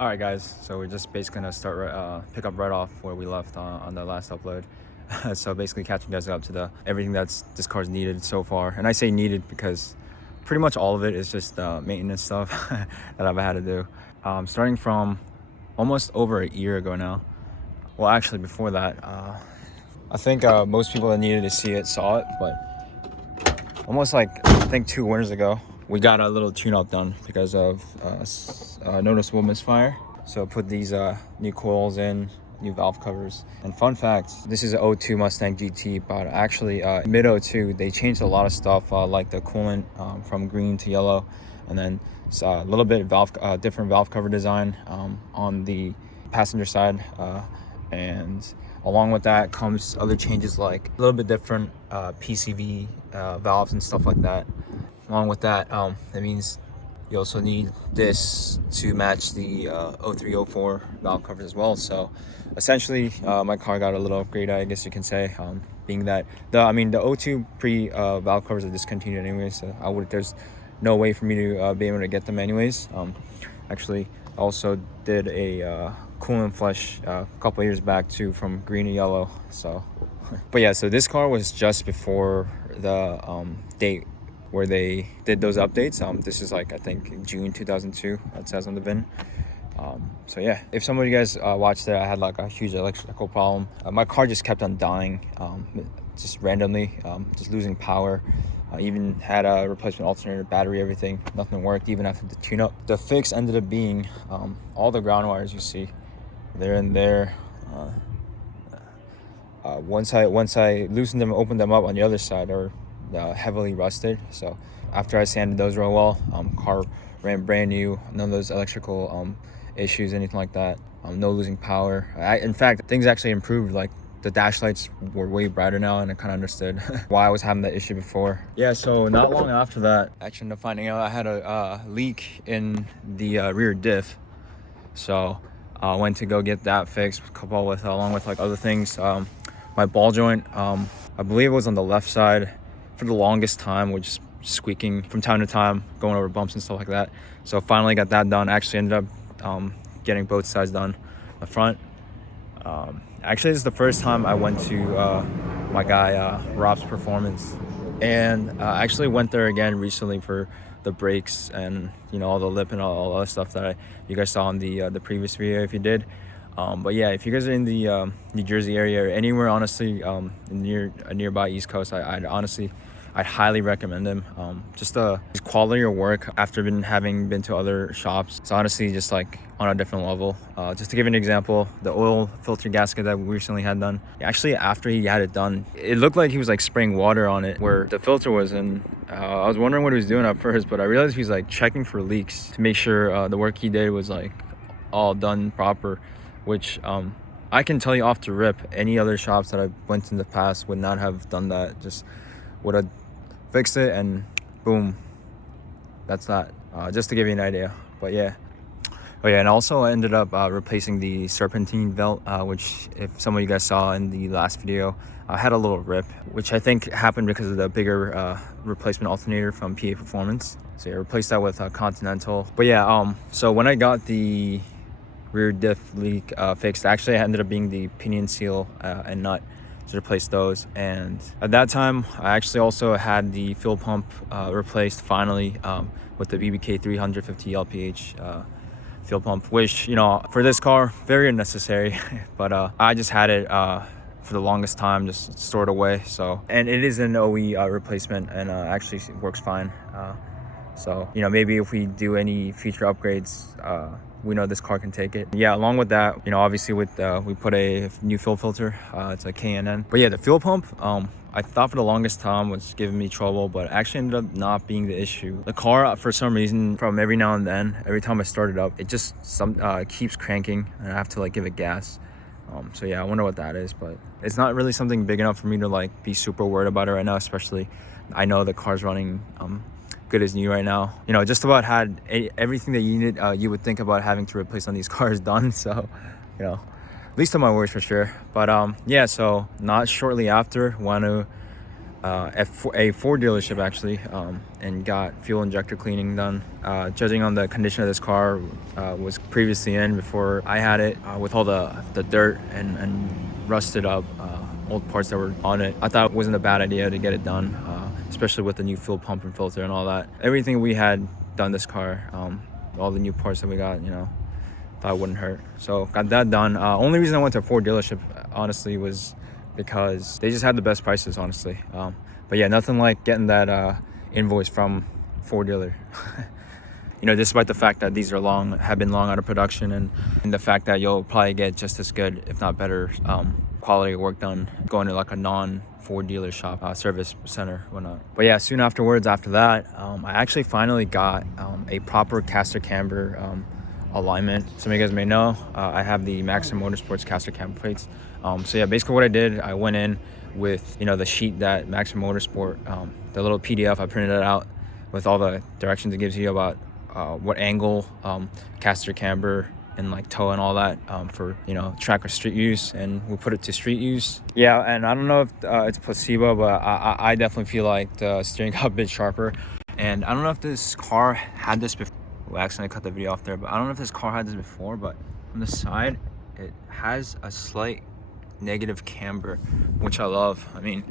All right, guys. So we're just basically gonna start pick up right off where we left on the last upload. So basically catching you guys up to everything that's this car's needed so far. And I say needed because pretty much all of it is just maintenance stuff that I've had to do. Starting from almost over a year ago now. Well, actually before that, I think most people that needed to see it saw it, but almost like I think 2 winters ago, we got a little tune-up done because of noticeable misfire. So put these new coils in, new valve covers. And fun fact, this is an 02 Mustang GT, but actually mid 02 they changed a lot of stuff like the coolant from green to yellow, and then a little bit different valve cover design on the passenger side, and along with that comes other changes like a little bit different PCV valves and stuff like that. Along with that, that means you also need this to match the 0304 valve covers as well. So essentially my car got a little upgrade, I guess you can say, being that the 02 pre valve covers are discontinued anyway, so there's no way for me to be able to get them anyways. Actually I also did a coolant flush a couple of years back too, from green to yellow. So but yeah, so this car was just before the date where they did those updates. This is like I think June 2002, it says on the VIN. So yeah, if some of you guys watched it, I had like a huge electrical problem. My car just kept on dying, just randomly, just losing power. Even had a replacement alternator, battery, everything, nothing worked even after the tune-up. The fix ended up being all the ground wires you see there and there. Once I loosened them, opened them up on the other side, or heavily rusted. So after I sanded those real well, car ran brand new, none of those electrical issues, anything like that. No losing power. In fact, things actually improved. Like the dash lights were way brighter now, and I kind of understood why I was having that issue before. Yeah, so not long after that, I actually ended up finding out I had a leak in the rear diff. So I went to go get that fixed, along with like other things. My ball joint, I believe it was on the left side, for the longest time, was just squeaking from time to time, going over bumps and stuff like that. So finally got that done. Actually ended up getting both sides done. The front, actually this is the first time I went to my guy Rob's Performance, and actually went there again recently for the brakes and all the lip and all other stuff that you guys saw in the previous video if you did. But yeah, if you guys are in the New Jersey area or anywhere, honestly, nearby East Coast, I'd highly recommend him. Just his quality of work after having been to other shops, it's honestly just like on a different level. Just to give you an example, the oil filter gasket that we recently had done, actually after he had it done, it looked like he was like spraying water on it where the filter was in. I was wondering what he was doing at first, but I realized he was like checking for leaks to make sure the work he did was like all done proper, which I can tell you off the rip, any other shops that I went in the past would not have done that. Just would have fixed it and boom, that's that. Just to give you an idea. But yeah. Oh yeah, and also I ended up replacing the serpentine belt, which if some of you guys saw in the last video, I had a little rip, which I think happened because of the bigger replacement alternator from PA Performance. So yeah, I replaced that with Continental. But yeah, so when I got the rear diff leak fixed, actually I ended up being the pinion seal and nut to replace those. And at that time I actually also had the fuel pump replaced finally with the BBK 350 LPH fuel pump, which for this car very unnecessary. But I just had it for the longest time, just stored away. So, and it is an OE replacement, and actually works fine. So maybe if we do any feature upgrades, we know this car can take it. Yeah, along with that, obviously we put a new fuel filter. It's a K&N. But yeah, the fuel pump, I thought for the longest time was giving me trouble, but actually ended up not being the issue. The car, for some reason, from every now and then, every time I start it up, it just keeps cranking, and I have to like give it gas. So yeah, I wonder what that is, but it's not really something big enough for me to like be super worried about it right now. Especially, I know the car's running good as new right now. Just about had everything that you needed, you would think about having to replace on these cars done. So at least on my words for sure. But yeah, so not shortly after, want to a Ford dealership actually, and got fuel injector cleaning done. Judging on the condition of this car, was previously in before I had it, with all the dirt and rusted up old parts that were on it. I thought it wasn't a bad idea to get it done, especially with the new fuel pump and filter and all that. Everything we had done this car, all the new parts that we got, thought it wouldn't hurt. So got that done. Only reason I went to a Ford dealership, honestly, was because they just had the best prices, honestly. But yeah, nothing like getting that invoice from Ford dealer. Despite the fact that these have been long out of production, and the fact that you'll probably get just as good, if not better, quality work done going to like a non-Ford dealer shop, service center, whatnot. But yeah, soon after that, I actually finally got a proper caster camber alignment. Some of you guys may know, I have the Maxim Motorsports caster camber plates. So yeah, basically what I did, I went in with the sheet that Maxim Motorsport, the little PDF, I printed it out with all the directions it gives you about what angle, caster camber, and like toe and all that, for track or street use, and we'll put it to street use. Yeah, and I don't know if it's placebo, but I definitely feel like the steering got a bit sharper. And I don't know if this car had this before. We accidentally cut the video off there, but I don't know if this car had this before, but on the side it has a slight negative camber, which I love. I mean,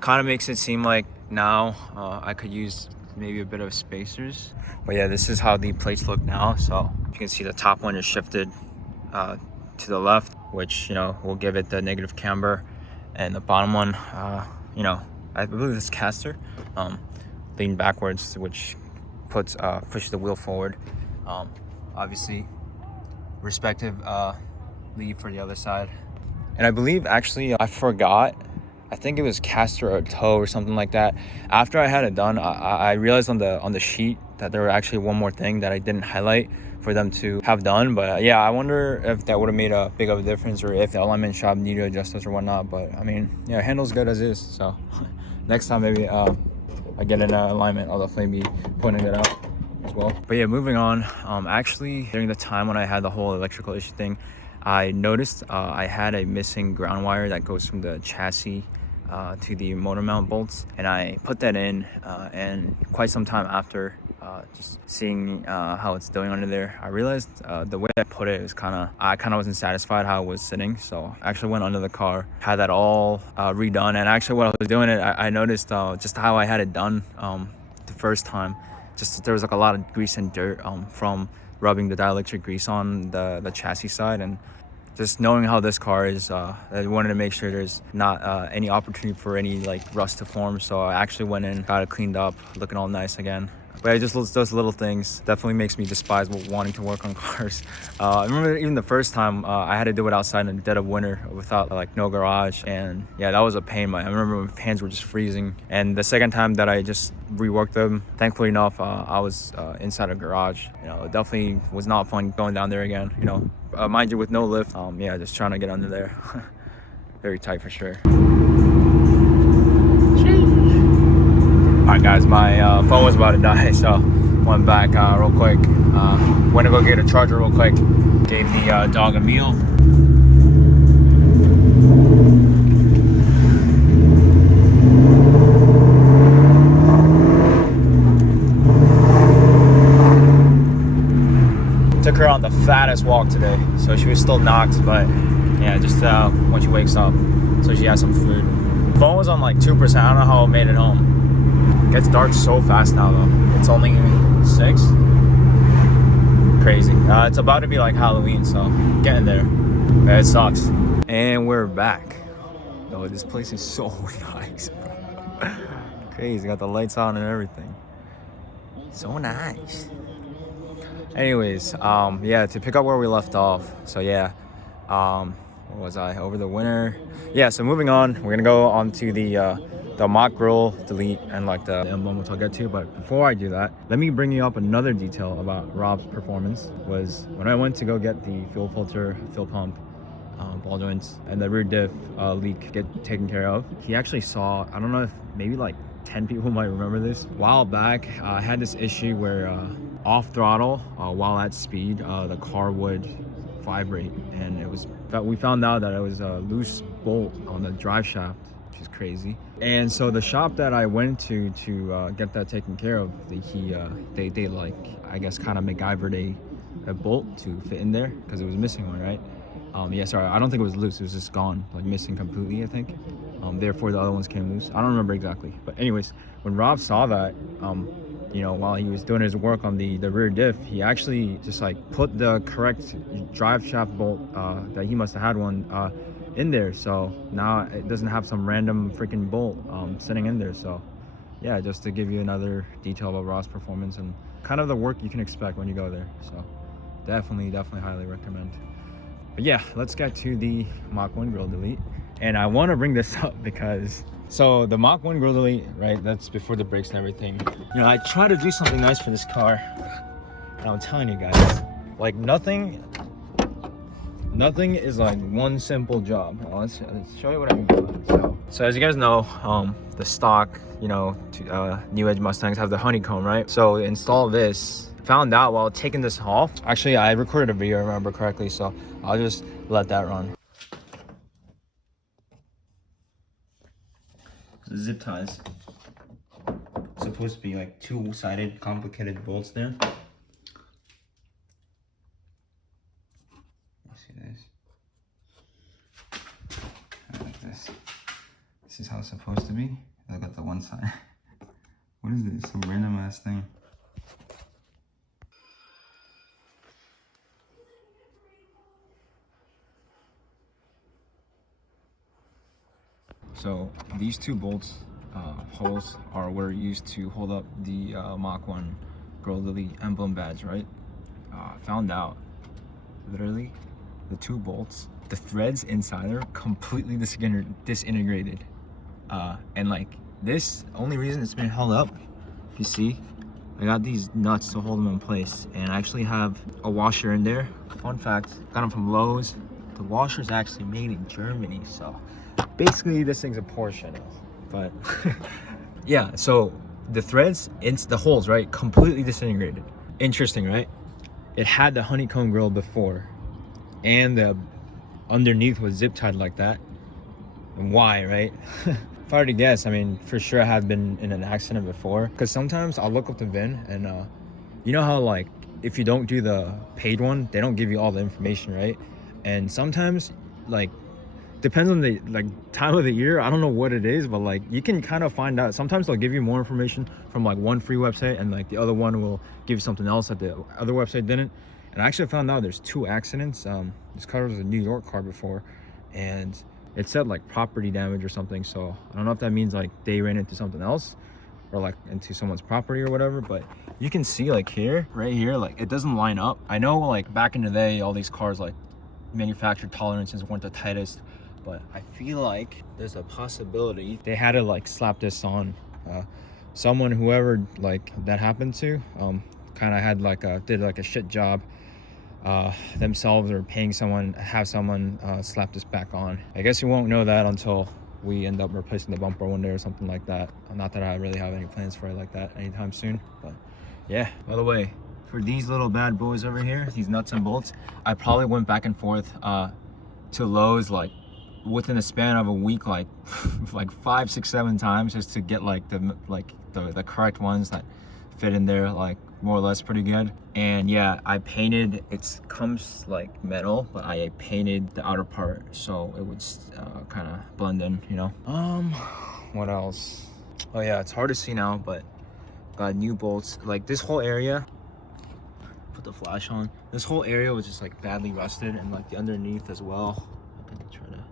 kind of makes it seem like now I could use maybe a bit of spacers. But yeah, this is how the plates look now. So you can see the top one is shifted to the left, which will give it the negative camber, and the bottom one, I believe it's caster, lean backwards, which pushes the wheel forward. Obviously respective lead for the other side. And I believe, actually, I forgot, I think it was caster or toe or something like that. After I had it done, I realized on the sheet that there were actually one more thing that I didn't highlight for them to have done. But yeah, I wonder if that would have made a big of a difference, or if the alignment shop needed to adjust those or whatnot. But I mean, yeah, it handles good as is. So next time maybe I get an alignment, I'll definitely be pointing that out as well. But yeah, moving on, actually during the time when I had the whole electrical issue thing, I noticed I had a missing ground wire that goes from the chassis to the motor mount bolts, and I put that in, and quite some time after, just seeing how it's doing under there, I realized the way I put it was I kind of wasn't satisfied how it was sitting. So I actually went under the car, had that all redone. And actually while I was doing it, I noticed just how I had it done the first time. Just there was like a lot of grease and dirt from rubbing the dielectric grease on the chassis side. And just knowing how this car is, I wanted to make sure there's not any opportunity for any like rust to form. So I actually went in, got it cleaned up, looking all nice again. But just those little things definitely makes me despise wanting to work on cars. I remember even the first time I had to do it outside in the dead of winter without like no garage, and yeah, that was a pain. I remember my hands were just freezing. And the second time that I just reworked them, thankfully enough, I was inside a garage. It definitely was not fun going down there again. Mind you, with no lift. Yeah, just trying to get under there. Very tight for sure. Alright guys, my phone was about to die, so went back real quick. Went to go get a charger real quick. Gave the dog a meal. Took her on the fattest walk today, so she was still knocked, but yeah, just when she wakes up, so she has some food. Phone was on like 2%. I don't know how it made it home. Gets dark so fast now though. It's only 6. Crazy. It's about to be like Halloween, so getting there. Yeah, it sucks. And we're back. Yo, this place is so nice. Crazy. Got the lights on and everything. So nice. Anyways, yeah, to pick up where we left off. So yeah, where was I? Over the winter. Yeah, so moving on, we're gonna go on to the mock grill delete and like the emblem, which I'll get to. But before I do that, let me bring you up another detail about Rob's performance. Was when I went to go get the fuel filter, fuel pump, ball joints, and the rear diff leak get taken care of, he actually saw, I don't know if maybe like 10 people might remember this. A while back, I had this issue where off throttle, while at speed, the car would vibrate, and we found out that it was a loose bolt on the drive shaft. which is crazy. And so the shop that I went to get that taken care of, they like, I guess, kind of MacGyvered a bolt to fit in there because it was missing one, right? Yeah, sorry, I don't think it was loose. It was just gone, like missing completely, I think. Therefore, the other ones came loose. I don't remember exactly. But anyways, when Rob saw that, you know, while he was doing his work on the rear diff, he actually just like put the correct drive shaft bolt that he must have had one in there. So now it doesn't have some random freaking bolt sitting in there. So yeah, just to give you another detail about Rob's performance and kind of the work you can expect when you go there. So definitely highly recommend. But yeah, let's get to the Mach 1 grill delete. And I want to bring this up because, so the Mach 1 grill delete, right, that's before the brakes and everything. You know, I try to do something nice for this car, and I'm telling you guys, like nothing is like one simple job. Well, let's show you what I mean by that. So as you guys know, the stock, you know, New Edge Mustangs have the honeycomb, right? So install this. Found out while taking this off. Actually, I recorded a video, I remember correctly, so I'll just let that run. The zip ties. Supposed to be like two-sided, complicated bolts there. See this? Like this. This is how it's supposed to be. Look at the one side. What is this? Some random ass thing. So these two bolts holes are what are used to hold up the Mach 1 grill delete emblem badge, right? Found out literally the two bolts, the threads inside are completely disintegrated, and like this, only reason it's been held up, if you see, I got these nuts to hold them in place, and I actually have a washer in there. Fun fact, got them from Lowe's. The washer is actually made in Germany, so basically this thing's a Porsche, but yeah. So the threads, the holes, right, completely disintegrated. Interesting, right? It had the honeycomb grill before, and the underneath was zip tied like that. And why, right? If I were to guess, I mean, for sure I have been in an accident before, because sometimes I'll look up the VIN and you know how like if you don't do the paid one, they don't give you all the information, right? And sometimes, like, depends on the like time of the year, I don't know what it is, but like you can kind of find out. Sometimes they'll give you more information from like one free website, and like the other one will give you something else that the other website didn't. And I actually found out there's two accidents. This car was a New York car before, and it said like property damage or something, so I don't know if that means like they ran into something else or like into someone's property or whatever. But you can see like here, right here, like it doesn't line up. I know like back in the day, all these cars, like manufacturer tolerances weren't the tightest, but I feel like there's a possibility they had to like slap this on. Someone, whoever like that happened to, kind of had like did like a shit job themselves, or have someone slap this back on. I guess you won't know that until we end up replacing the bumper one day or something like that. Not that I really have any plans for it like that anytime soon, but yeah. By the way, for these little bad boys over here, these nuts and bolts, I probably went back and forth to Lowe's like within a span of a week, like like 5, 6, 7 times, just to get like the correct ones that fit in there, like more or less pretty good. And yeah, I painted, it comes like metal, but I painted the outer part so it would kind of blend in, you know. What else? Oh yeah, it's hard to see now, but got new bolts. Like this whole area, put the flash on, this whole area was just like badly rusted, and like the underneath as well. I'm gonna try to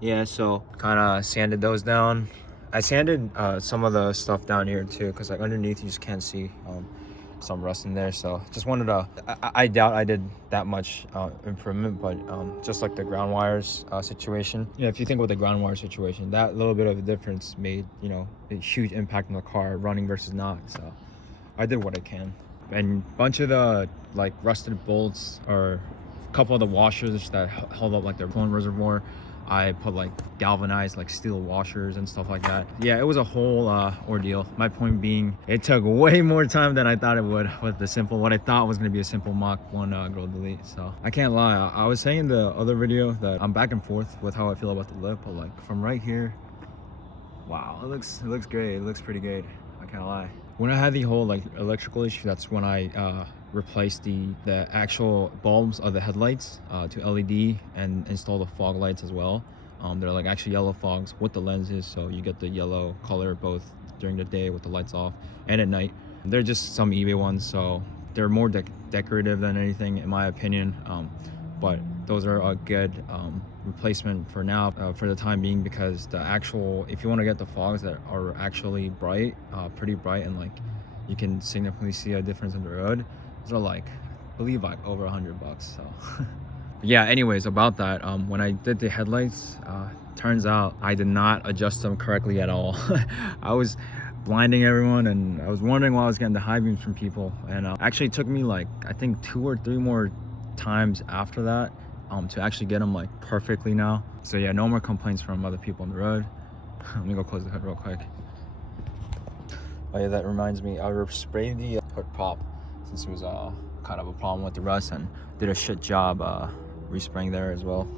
yeah, so kind of sanded those down. I sanded some of the stuff down here too, because like underneath you just can't see some rust in there. So just wanted to, I doubt I did that much improvement, but just like the ground wires situation. You know, if you think about the ground wire situation, that little bit of a difference made, you know, a huge impact on the car running versus not. So I did what I can. And a bunch of the like rusted bolts, or a couple of the washers that held up like their coolant reservoir, I put like galvanized like steel washers and stuff like that. Yeah, it was a whole ordeal. My point being, it took way more time than I thought it would with the simple, what I thought was going to be a simple Mach 1 grill delete. So I can't lie, I was saying in the other video that I'm back and forth with how I feel about the lip, but like from right here, wow, it looks great. It looks pretty good, I can't lie. When I had the whole like electrical issue, that's when I replaced the actual bulbs of the headlights to LED and install the fog lights as well. They're like actually yellow fogs with the lenses, so you get the yellow color both during the day with the lights off and at night. They're just some eBay ones, so they're more decorative than anything in my opinion, but those are a good replacement for now, for the time being, because the actual, if you want to get the fogs that are actually bright, pretty bright, and like you can significantly see a difference in the road, those are like, I believe like over $100. So yeah, anyways, about that, when I did the headlights, turns out I did not adjust them correctly at all. I was blinding everyone, and I was wondering why I was getting the high beams from people, and actually it took me like I think 2 or 3 more times after that to actually get them like perfectly now. So yeah, no more complaints from other people on the road. Let me go close the hood real quick. Oh yeah, that reminds me, I sprayed the hood prop since there was kind of a problem with the rust, and did a shit job respraying there as well.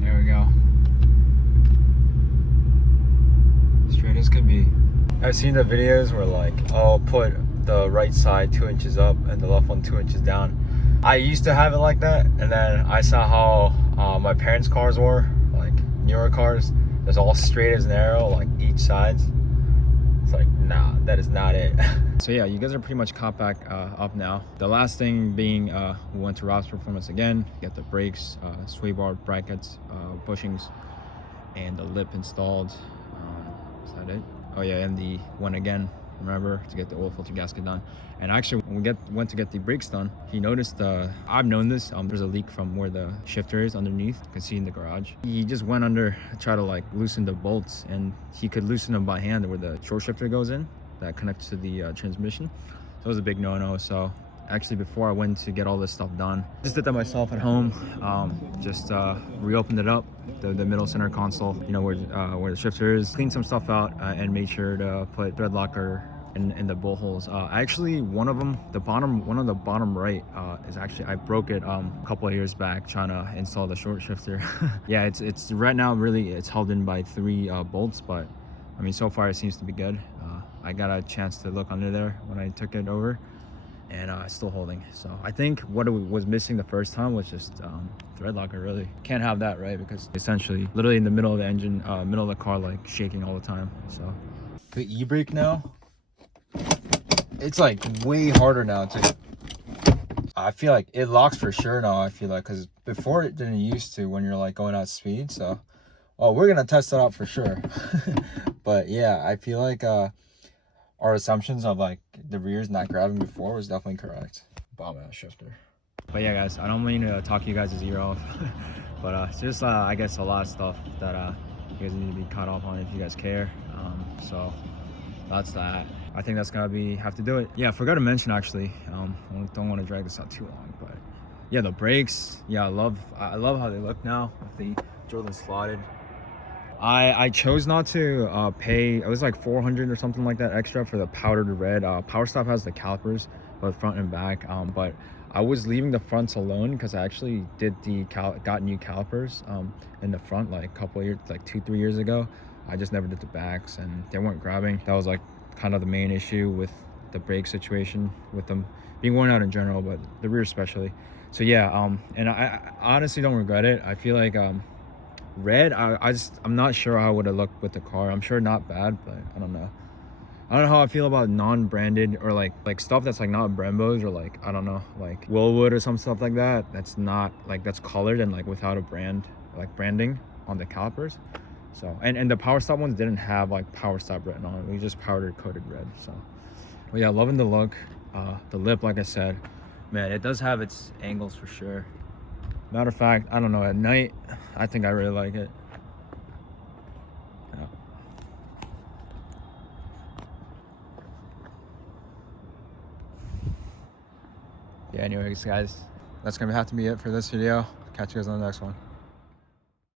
There we go. Straight as could be. I've seen the videos where like, oh, put the right side 2 inches up and the left one 2 inches down. I used to have it like that, and then I saw how my parents' cars were, like newer cars. It's all straight as an arrow, like each side. It's like, nah, that is not it. So yeah, you guys are pretty much caught back up now. The last thing being, we went to Rob's Performance again, get the brakes, sway bar brackets, bushings, and the lip installed. Is that it? Oh yeah, and the one again, remember, to get the oil filter gasket done. And actually, when we went to get the brakes done, he noticed, I've known this, there's a leak from where the shifter is underneath. You can see in the garage. He just went under, try to like loosen the bolts, and he could loosen them by hand where the short shifter goes in, that connects to the transmission. So it was a big no-no. So actually, before I went to get all this stuff done, just did that myself at home. Just reopened it up, the middle center console, you know, where the shifter is, cleaned some stuff out, and made sure to put thread locker in the bolt holes. Actually, one of the bottom right is actually, I broke it a couple of years back trying to install the short shifter. Yeah, it's right now really it's held in by 3 bolts, but I mean, so far it seems to be good. I got a chance to look under there when I took it over, and it's still holding. So I think what it was missing the first time was just thread locker. Really can't have that, right? Because essentially literally in the middle of the engine, middle of the car, like shaking all the time. So the e-brake now, it's like way harder now to, I feel like it locks for sure now. I feel like, because before it didn't used to when you're like going at speed. So we're gonna test it out for sure. But yeah, I feel like our assumptions of like the rears not grabbing before was definitely correct. Bomb ass shifter. But yeah, guys, I don't mean to talk you guys' ear off, but it's just I guess a lot of stuff that you guys need to be caught up on if you guys care. So that's that. I think that's gonna have to do it. Yeah, I forgot to mention actually. Don't want to drag this out too long, but yeah, the brakes. Yeah, I love how they look now with the Jordan slotted. I chose not to pay, it was like 400 or something like that extra for the powdered red. Power Stop has the calipers, both front and back, but I was leaving the fronts alone because I actually got new calipers in the front like a couple of years, like 2-3 years ago. I just never did the backs, and they weren't grabbing. That was like kind of the main issue with the brake situation, with them being worn out in general, but the rear especially. So yeah, and I honestly don't regret it. I feel like red, I'm not sure how it would have looked with the car. I'm sure not bad, but I don't know how I feel about non-branded or like stuff that's like not Brembos, or like, I don't know, like Willwood or some stuff like that, that's not like, that's colored and like without a brand, like branding on the calipers. So and the Power Stop ones didn't have like Power Stop written on it. We just powder coated red. So but yeah, loving the look. The lip, like I said, man, it does have its angles for sure. Matter of fact, I don't know, at night, I think I really like it. Yeah. Yeah, anyways, guys, that's gonna have to be it for this video. Catch you guys on the next one.